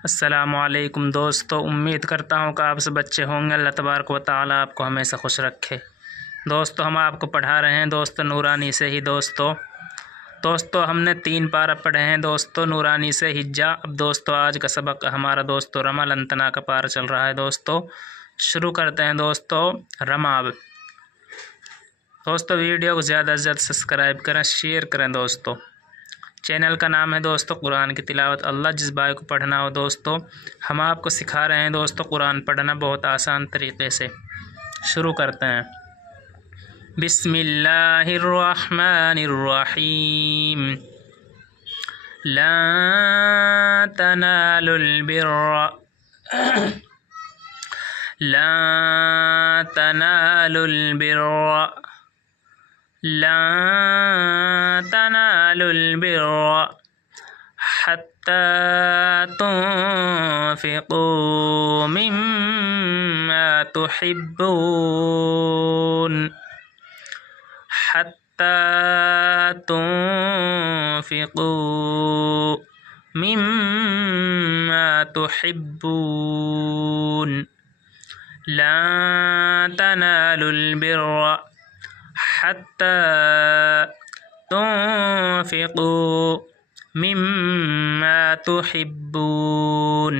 अस्सलामुअलैकुम दोस्तों, उम्मीद करता हूँ कि आप सब अच्छे होंगे। अल्लाह तबारक व तआला आपको हमेशा खुश रखे। दोस्तों, हम आपको पढ़ा रहे हैं दोस्तों नूरानी से ही। दोस्तों हमने 3 पारा पढ़े हैं दोस्तों नूरानी से हिज्जा। अब दोस्तों आज का सबक हमारा दोस्तों रमा लंतना का पारा चल रहा है। दोस्तों शुरू करते हैं दोस्तों रमाब। दोस्तों वीडियो को ज़्यादा से ज़्यादा सब्सक्राइब करें, शेयर करें। दोस्तों चैनल का नाम है दोस्तों कुरान की तिलावत। अल्लाह जिस भाई को पढ़ना हो दोस्तों, हम आपको सिखा रहे हैं दोस्तों कुरान पढ़ना बहुत आसान तरीके से। शुरू करते हैं। बिस्मिल्लाहिर्रहमानिर्रहीम। ला तनालुल बिर्र ला तनालुल बिर्र ला तनालुल बिर्र हत्ता तुनफ़िक़ू मिम्मा तुहिब्बून हत्ता तुनफ़िक़ू मिम्मा तुहिब्बून ला तनालुल बिर्र हत्ता तुनफ़िक़ू मिम्मा तुहिब्बून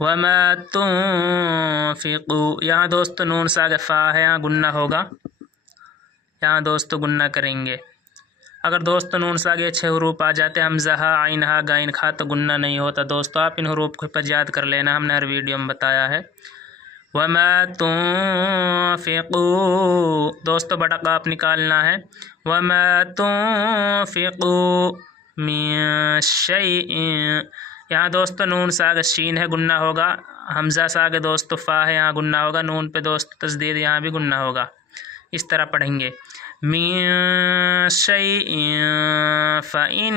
वमा तुनफ़िक़ू। यहाँ दोस्तों नून सागे फ़ा है, यहाँ गुन्ना होगा। यहाँ दोस्तों गुन्ना करेंगे। अगर दोस्तों नून सागे 6 हरूफ आ जाते हैं, हमज़ा हा, आइन हा, गाइन खा, तो गुन्ना नहीं होता। दोस्तों आप इन हरूफ को पर याद कर लेना, हमने हर वीडियो में बताया है। वमा तुनफ़िक़ू दोस्तों बड़ा काफ निकालना है। वमा तुनफ़िक़ू मिन शैइन। यहाँ दोस्तों नून सागे शीन है, गुन्ना होगा। हमज़ा सागे दोस्तों फ़ा है, यहाँ गुन्ना होगा। नून पे दोस्तों तस्दीद, यहाँ भी गुन्ना होगा। इस तरह पढ़ेंगे। मिन शैइन फ़इन्नल्लाह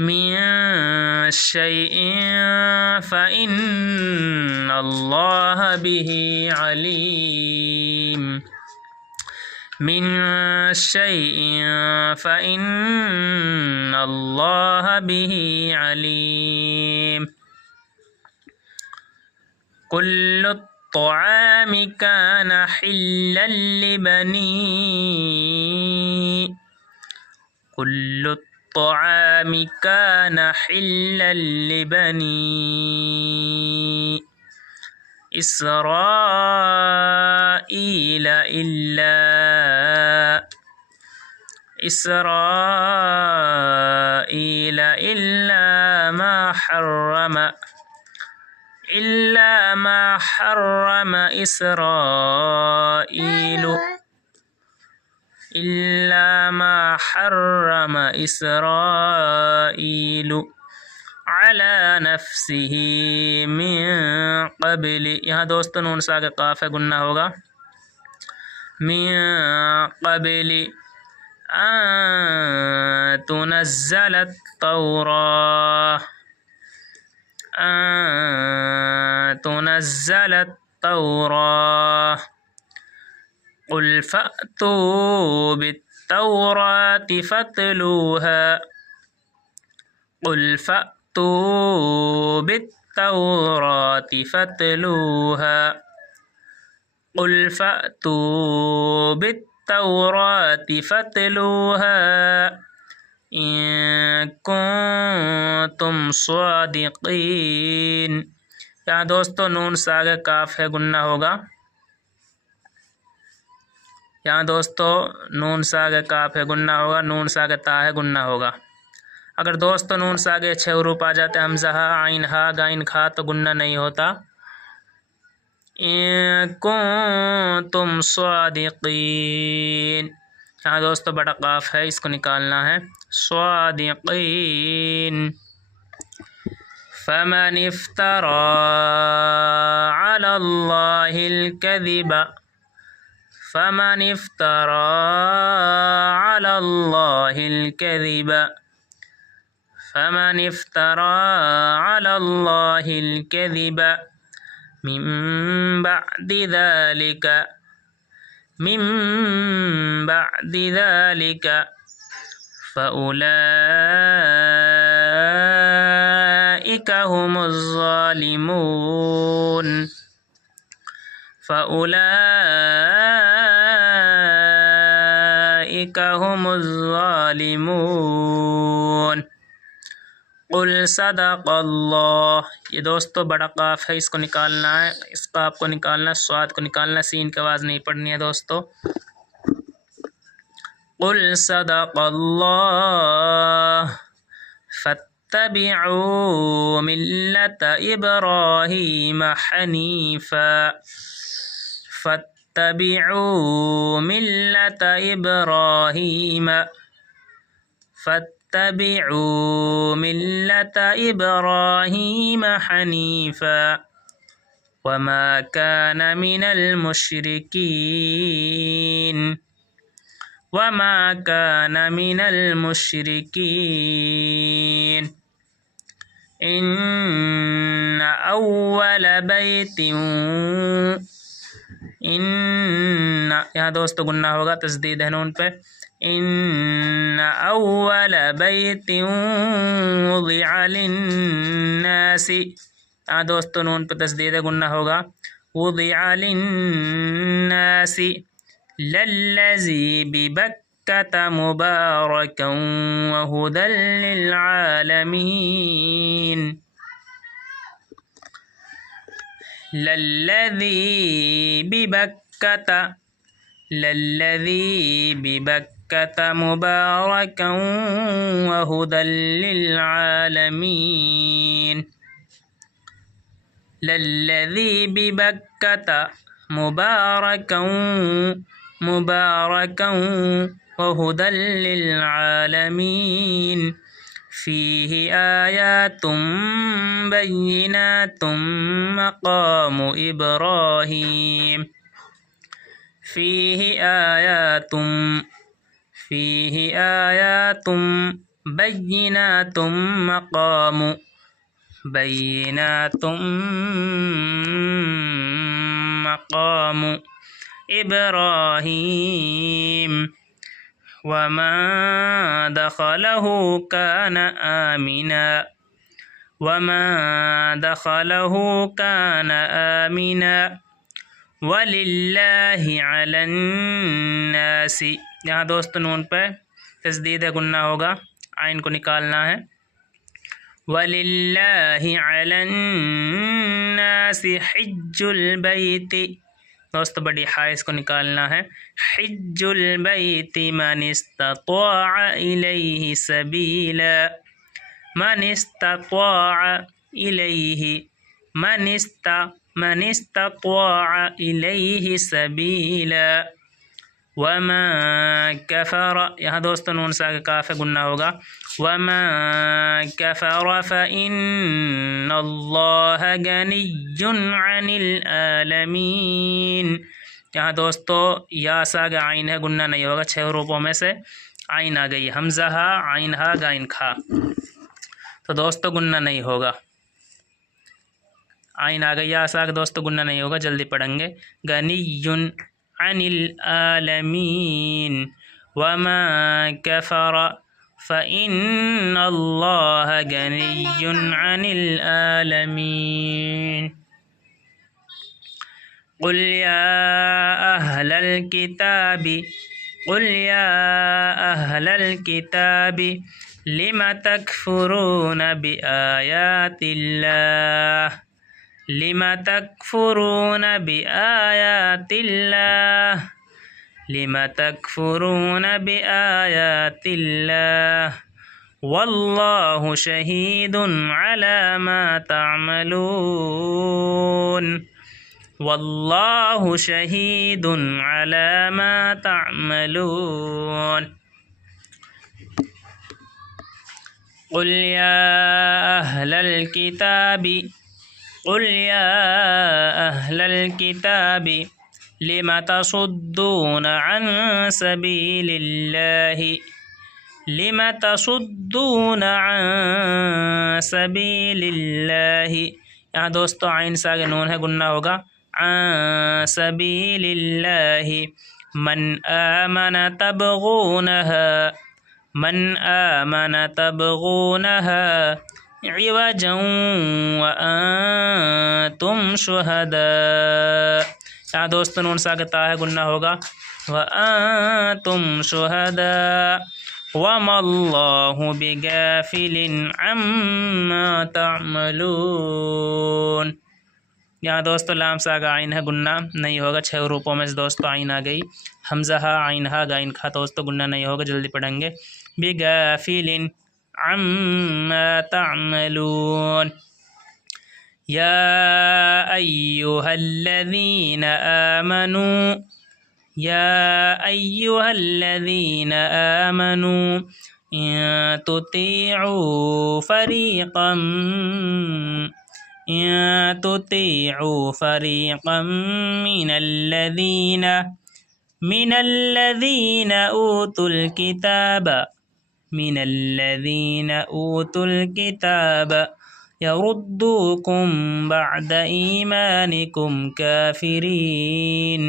मिन शैइन फ़इन्नल्लाह बिही अलीम मिन शैइन फ़इन्नल्लाह बिही अलीम। कुल्लु त्तआमि कान हिल्लन लिबनी कुल्लु त्तआमि कान हिल्लन लिबनी इसराईल इल्ला मा हर्रम इस्राईलु अला नफ्सिही मिन क़ब्ल। यहाँ दोस्तों नून सागे काफ है, गुन्ना होगा। मिन क़ब्ल अन तुनज़्ज़लत तौराह क़ुल फ़अतू बित्तौराति फ़तलूहा क़ुल फ़अतू बित्तौराति फ़तलूहा क़ुल फ़अतू बित्तौराति फ़तलूहा इन कुन्तुम स्वादिक़ीन। यहाँ दोस्तों नून सागे काफ है, गुन्ना होगा। यहाँ दोस्तों नून सागे काफ है, गुन्ना होगा। नून सागे ता है, गुन्ना होगा। अगर दोस्तों नून सागे 6 हरूफ आ जाते हैं, हमज़ा हा, आइन हा, गाइन खा, तो गुन्ना नहीं होता। इन कुन्तुम स्वादिक़ीन। यहाँ दोस्तों बड़ा काफ है, इसको निकालना है। स्वादिक़ीन। फमन इफ्तरा अलल्लाहिल कज़िब फमन इफ्तरा अलल्लाहिल कज़िब फमन इफ्तरा अलल्लाहिल कज़िब मिन बअदि ज़ालिका फ़उलाइका हुमुज़्ज़ालिमून फ़उलाइका हुमुज़्ज़ालिमून। क़ुल सदक़ल्लाह। ये दोस्तों बड़ा काफ है, इसको निकालना है, इस काफ को निकालना है, स्वाद को निकालना है, सीन की आवाज़ नहीं पढ़नी है दोस्तों। क़ुल सदक़ल्लाह फत्तबिऊ मिल्लत इब्राहीम हनीफ़ा फत्तबिऊ मिल्लत इब्राहीम फत्तबिऊ मिल्लत इब्राहीम हनीफ़ा वमा कान मिनल मुशरिकीन वमा कान मिनल मुशरिकीन। इन्ना अव्वल बैतिन, इन्ना यहाँ दोस्तों गुन्ना होगा, तस्दीद है नून पे। इन्ना अव्वल बैतिन वुदिअ लिन्नासी, यहाँ दोस्तों नून पे तस्दीद है, गुन्ना होगा। वुदिअ लिन्नासी लल्लज़ी बिबक्कत मुबारकन व हुदल लिल्आलमीन। लल्लज़ी बिबक्कत, लल्लज़ी बिबक्कत मुबारकन व हुदल लिल्आलमीन। लल्लज़ी बिबक्कत मुबारकन मुबारकन व हुदल लिल्आलमीन। फ़ीहि आयातुम बय्यिनातुम मक़ामु इब्राहीम। फ़ीहि आयातुम बय्यिनातुम मक़ामु मक़ामु इब्राहीम वमा दख़लहु कान आमिना वमा दख़लहु कान आमिना वलिल्लाहि अलन्नासी। यहाँ दोस्तों नून पे तस्दीद है, गुन्ना होगा, आइन को निकालना है। वलिल्लाहि अलन्नासी हिज्जुल बैति, दोस्तों बड़ी हा इसको निकालना है। हिज्जुल बैति मन इस्तताअ इलैहि सबीला, मन इस्तताअ इलैहि मन इस्तताअ इलैहि सबीला वमा कफ़र, यहाँ दोस्तों नून सा काफ है, गुन्ना होगा। वमा कफ़र फ़इन्नल्लाह गनिय्युन अनिल आलमीन। यहाँ दोस्तों या सा गा आइन है, गुन्ना नहीं होगा, 6 रूपों में से आइन आ गई, हमज़ा हा, आइन हा, गाइन खा, तो दोस्तों गुन्ना नहीं होगा। आइन आ गई, या सा दोस्तों गुन्ना नहीं होगा, जल्दी पढ़ेंगे। गनिय्युन अनिल आलमीन वमा कफ़र फ़इन्नल्लाह गनिय्युन अनिल आलमीन। क़ुल या अहलल किताबि क़ुल या अहलल किताबि लिम तकफ़ुरून बिआयातिल्लाह लिम तकफ़ुरून बिआयातिल्लाह लिम तकफ़ुरून बिआयातिल्लाह वल्लाहु शहीदुन अला मा तअमलून वल्लाहु शहीदुन अला मा तअमलून। क़ुल या अहलल किताबि क़ुल या अहलल किताबि लिम तसुद्दून अन सबीलिल्लाहि लिम तसुद्दून अन सबीलिल्लाहि। यहाँ दोस्तों आइन सागे नून है, गुन्ना होगा। अन सबीलिल्लाहि मन आमन तबगूनहा मन आमन तबगूनहा इवजन व अंतुम शुहदा। यहाँ दोस्त नून साकिता है, गुन्ना होगा व अंतुम शुहदा वमल्लाहु बिगाफिलिन अम्मा तअमलून। यहाँ दोस्तों लाम साग आइन है, गुन्ना नहीं होगा। 6 रूपों में से दोस्तों आइन आ गई। हमज़ा हा आइन हा गाइन खा दोस्तों गुन्ना नहीं होगा, जल्दी पढ़ेंगे। बिगाफिलिन अम्मा तअमलून। या अय्युहल्लज़ीना आमनू या अय्युहल्लज़ीना आमनू इन तुतीउ फरीक़म मिनल्लज़ीना ऊतुल किताब यरुद्दूकुम बअद ईमानिकुम काफिरीन।